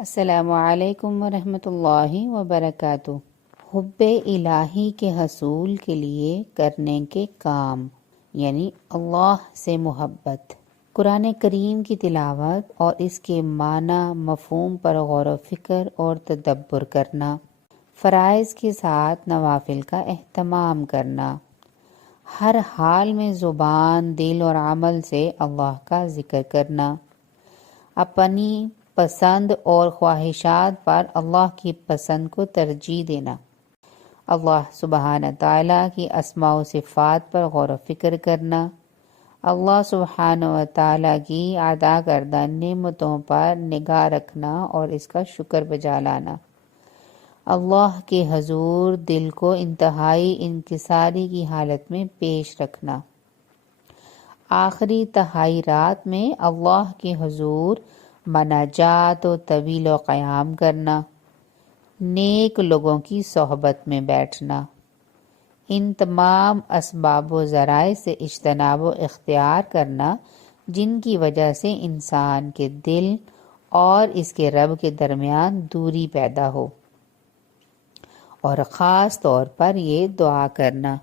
السلام علیکم ورحمۃ اللہ وبرکاتہ۔ حب الہی کے حصول کے لیے کرنے کے کام، یعنی اللہ سے محبت۔ قرآن کریم کی تلاوت اور اس کے معنی مفہوم پر غور و فکر اور تدبر کرنا، فرائض کے ساتھ نوافل کا اہتمام کرنا، ہر حال میں زبان، دل اور عمل سے اللہ کا ذکر کرنا، اپنی پسند اور خواہشات پر اللہ کی پسند کو ترجیح دینا، اللہ سبحانہ تعالیٰ کی اسماء و صفات پر غور و فکر کرنا، اللہ سبحانہ و تعالیٰ کی عطا کردہ نعمتوں پر نگاہ رکھنا اور اس کا شکر بجا لانا، اللہ کے حضور دل کو انتہائی انکساری کی حالت میں پیش رکھنا، آخری تہائی رات میں اللہ کے حضور مناجات و طویل و قیام کرنا، نیک لوگوں کی صحبت میں بیٹھنا، ان تمام اسباب و ذرائع سے اجتناب و اختیار کرنا جن کی وجہ سے انسان کے دل اور اس کے رب کے درمیان دوری پیدا ہو، اور خاص طور پر یہ دعا کرنا،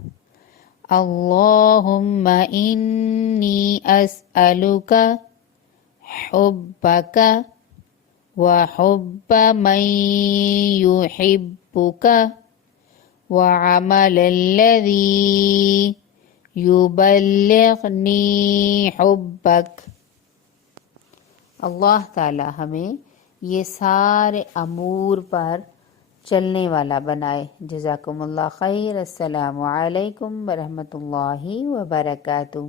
اللہم انی اسألک حبک وحب من یحبک وعمل الذی یبلغنی حبک۔ اللہ تعالی ہمیں یہ سارے امور پر چلنے والا بنائے۔ جزاکم اللہ خیر۔ السلام علیکم ورحمۃ اللہ وبرکاتہ۔